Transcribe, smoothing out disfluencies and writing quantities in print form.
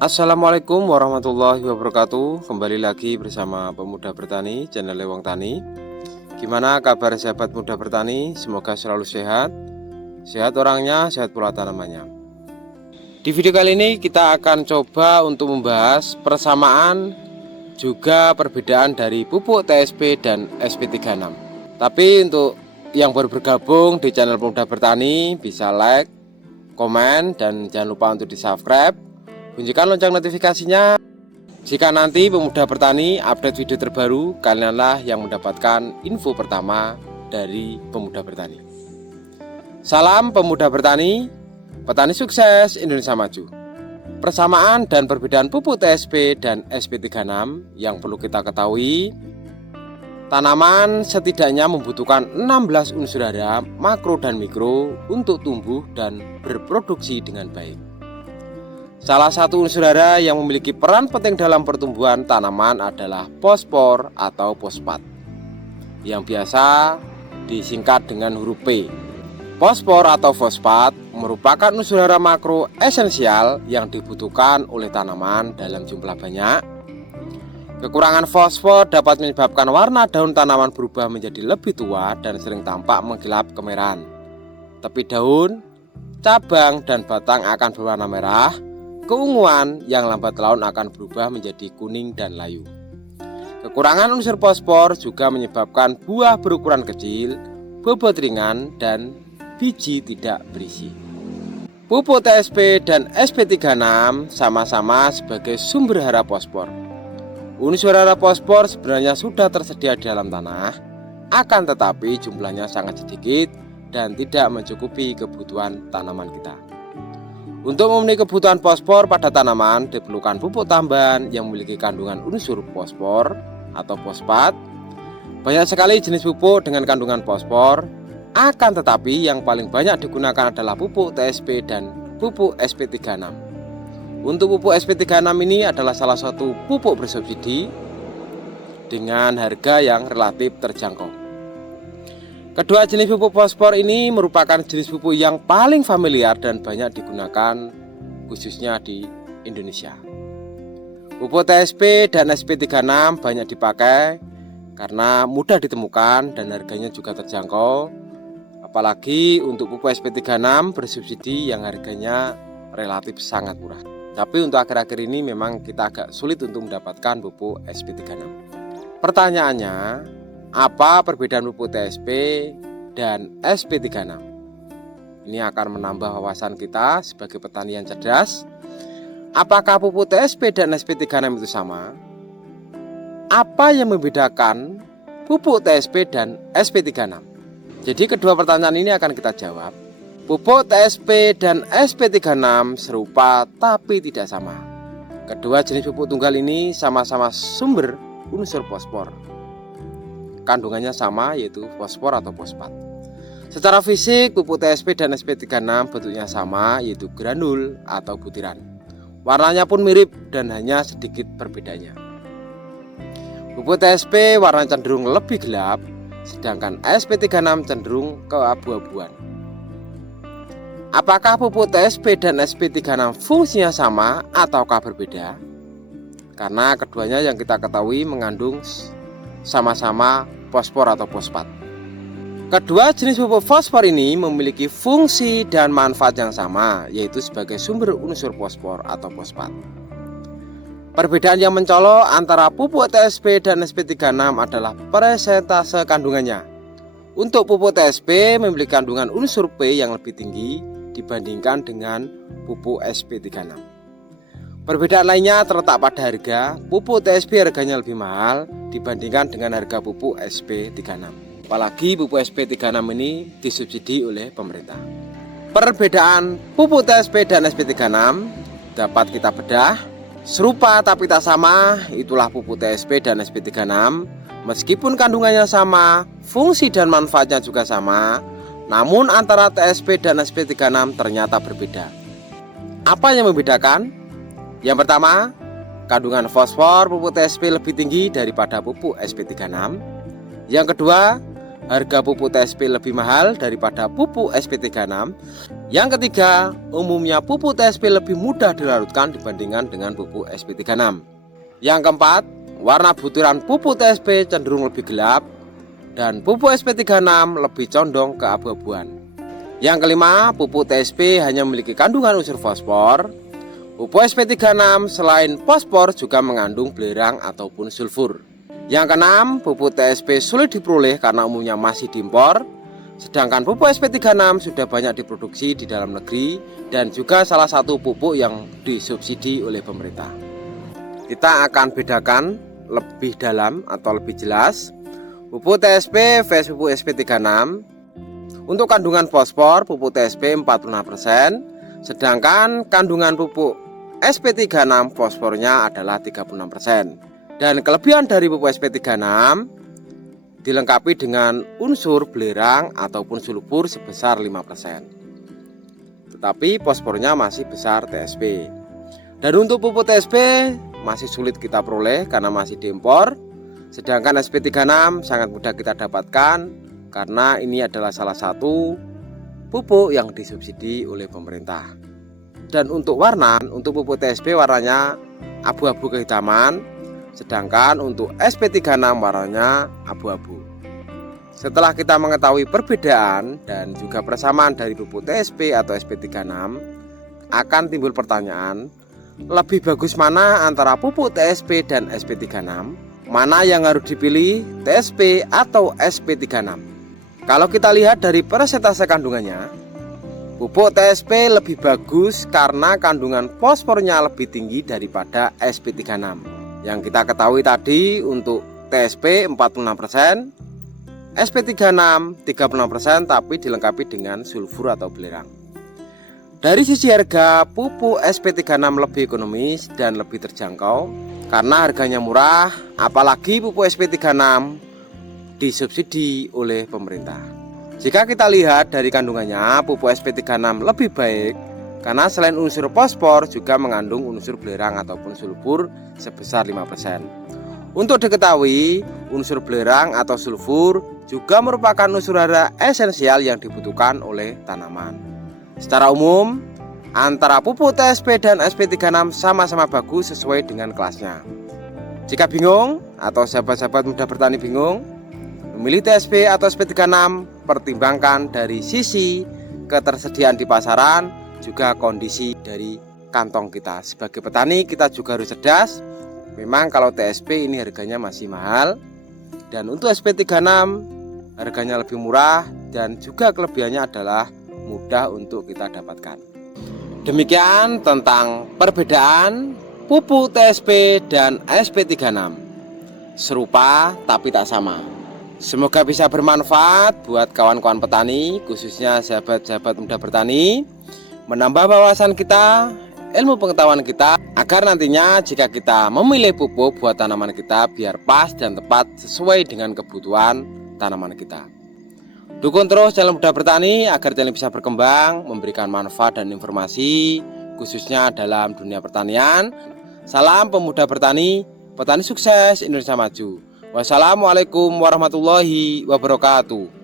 Assalamualaikum warahmatullahi wabarakatuh. Kembali lagi bersama Pemuda Bertani, channel Lewang Tani. Gimana kabar sahabat muda bertani? Semoga selalu sehat. Sehat orangnya, sehat pula tanamannya. Di video kali ini kita akan coba untuk membahas persamaan juga perbedaan dari pupuk TSP dan SP36. Tapi untuk yang baru bergabung di channel Pemuda Bertani, bisa like, komen, dan jangan lupa untuk di subscribe. Bunyikan lonceng notifikasinya. Jika nanti Pemuda Bertani update video terbaru, kalianlah yang mendapatkan info pertama dari Pemuda Bertani. Salam Pemuda Bertani, petani sukses Indonesia maju. Persamaan dan perbedaan pupuk TSP dan SP36 yang perlu kita ketahui, tanaman setidaknya membutuhkan 16 unsur hara makro dan mikro untuk tumbuh dan berproduksi dengan baik. Salah satu unsur hara yang memiliki peran penting dalam pertumbuhan tanaman adalah fosfor atau fosfat, yang biasa disingkat dengan huruf P. Fosfor atau fosfat merupakan unsur hara makro esensial yang dibutuhkan oleh tanaman dalam jumlah banyak. Kekurangan fosfor dapat menyebabkan warna daun tanaman berubah menjadi lebih tua dan sering tampak mengkilap kemerahan. Tepi daun, cabang, dan batang akan berwarna merah. Keunguan yang lambat laun akan berubah menjadi kuning dan layu. Kekurangan unsur fosfor juga menyebabkan buah berukuran kecil, bobot ringan, dan biji tidak berisi. Pupuk TSP dan SP36 sama-sama sebagai sumber hara fosfor. Unsur hara fosfor sebenarnya sudah tersedia di dalam tanah, akan tetapi jumlahnya sangat sedikit dan tidak mencukupi kebutuhan tanaman kita. Untuk memenuhi kebutuhan fosfor pada tanaman, diperlukan pupuk tambahan yang memiliki kandungan unsur fosfor atau fosfat. Banyak sekali jenis pupuk dengan kandungan fosfor, akan tetapi yang paling banyak digunakan adalah pupuk TSP dan pupuk SP36. Untuk pupuk SP36 ini adalah salah satu pupuk bersubsidi dengan harga yang relatif terjangkau. Kedua jenis pupuk fosfor ini merupakan jenis pupuk yang paling familiar dan banyak digunakan khususnya di Indonesia. Pupuk TSP dan SP36 banyak dipakai karena mudah ditemukan dan harganya juga terjangkau. Apalagi untuk pupuk SP36 bersubsidi yang harganya relatif sangat murah. Tapi untuk akhir-akhir ini memang kita agak sulit untuk mendapatkan pupuk SP36. Pertanyaannya, apa perbedaan pupuk TSP dan SP36? Ini akan menambah wawasan kita sebagai petani yang cerdas. Apakah pupuk TSP dan SP36 itu sama? Apa yang membedakan pupuk TSP dan SP36? Jadi kedua pertanyaan ini akan kita jawab. Pupuk TSP dan SP36 serupa tapi tidak sama. Kedua jenis pupuk tunggal ini sama-sama sumber unsur fosfor. Kandungannya sama, yaitu fosfor atau fosfat. Secara fisik, pupuk TSP dan SP36 bentuknya sama, yaitu granul atau butiran. Warnanya pun mirip dan hanya sedikit perbedaannya. Pupuk TSP warna cenderung lebih gelap, sedangkan SP36 cenderung keabu-abuan. Apakah pupuk TSP dan SP36 fungsinya sama ataukah berbeda? Karena keduanya yang kita ketahui mengandung sama-sama fosfor atau fosfat. Kedua jenis pupuk fosfor ini memiliki fungsi dan manfaat yang sama, yaitu sebagai sumber unsur fosfor atau fosfat. Perbedaan yang mencolok antara pupuk TSP dan SP36 adalah persentase kandungannya. Untuk pupuk TSP memiliki kandungan unsur P yang lebih tinggi dibandingkan dengan pupuk SP36. Perbedaan lainnya terletak pada harga. Pupuk TSP harganya lebih mahal dibandingkan dengan harga pupuk SP36. Apalagi pupuk SP36 ini disubsidi oleh pemerintah. Perbedaan pupuk TSP dan SP36 dapat kita bedah. Serupa tapi tak sama, itulah pupuk TSP dan SP36. Meskipun kandungannya sama, fungsi dan manfaatnya juga sama, namun antara TSP dan SP36 ternyata berbeda. Apa yang membedakan? Yang pertama, kandungan fosfor pupuk TSP lebih tinggi daripada pupuk SP36. Yang kedua, harga pupuk TSP lebih mahal daripada pupuk SP36. Yang ketiga, umumnya pupuk TSP lebih mudah dilarutkan dibandingkan dengan pupuk SP36. Yang keempat, warna butiran pupuk TSP cenderung lebih gelap dan pupuk SP36 lebih condong ke abu-abuan. Yang kelima, pupuk TSP hanya memiliki kandungan unsur fosfor. Pupuk SP36 selain fosfor juga mengandung belerang ataupun sulfur. Yang keenam, pupuk TSP sulit diperoleh karena umumnya masih diimpor, sedangkan pupuk SP36 sudah banyak diproduksi di dalam negeri dan juga salah satu pupuk yang disubsidi oleh pemerintah. Kita akan bedakan lebih dalam atau lebih jelas pupuk TSP vs pupuk SP36. Untuk kandungan fosfor, pupuk TSP 46%, sedangkan kandungan pupuk SP36 fosfornya adalah 36%. Dan kelebihan dari pupuk SP36 dilengkapi dengan unsur belerang ataupun sulfur sebesar 5%. Tetapi fosfornya masih besar TSP. Dan untuk pupuk TSP masih sulit kita peroleh karena masih diimpor. Sedangkan SP36 sangat mudah kita dapatkan karena ini adalah salah satu pupuk yang disubsidi oleh pemerintah. Dan untuk warna, untuk pupuk TSP warnanya abu-abu kehitaman, sedangkan untuk SP36 warnanya abu-abu. Setelah kita mengetahui perbedaan dan juga persamaan dari pupuk TSP atau SP36, akan timbul pertanyaan, lebih bagus mana antara pupuk TSP dan SP36? Mana yang harus dipilih, TSP atau SP36? Kalau kita lihat dari persentase kandungannya, pupuk TSP lebih bagus karena kandungan fosfornya lebih tinggi daripada SP36. Yang kita ketahui tadi untuk TSP 46%, SP36 36%, tapi dilengkapi dengan sulfur atau belerang. Dari sisi harga, pupuk SP36 lebih ekonomis dan lebih terjangkau karena harganya murah, apalagi pupuk SP36 disubsidi oleh pemerintah. Jika kita lihat dari kandungannya, pupuk SP36 lebih baik karena selain unsur fosfor juga mengandung unsur belerang ataupun sulfur sebesar 5%. Untuk diketahui, unsur belerang atau sulfur juga merupakan unsur hara esensial yang dibutuhkan oleh tanaman. Secara umum, antara pupuk TSP dan SP36 sama-sama bagus sesuai dengan kelasnya. Jika bingung atau sahabat-sahabat muda bertani bingung memilih TSP atau SP36, pertimbangkan dari sisi ketersediaan di pasaran, juga kondisi dari kantong kita. Sebagai petani kita juga harus cerdas. Memang kalau TSP ini harganya masih mahal, dan untuk SP36 harganya lebih murah dan juga kelebihannya adalah mudah untuk kita dapatkan. Demikian tentang perbedaan pupuk TSP dan SP36. Serupa tapi tak sama. Semoga bisa bermanfaat buat kawan-kawan petani, khususnya sahabat-sahabat muda bertani, menambah wawasan kita, ilmu pengetahuan kita, agar nantinya jika kita memilih pupuk buat tanaman kita biar pas dan tepat sesuai dengan kebutuhan tanaman kita. Dukung terus channel Muda Bertani agar channel bisa berkembang, memberikan manfaat dan informasi khususnya dalam dunia pertanian. Salam pemuda bertani, petani sukses, Indonesia maju. Wassalamualaikum warahmatullahi wabarakatuh.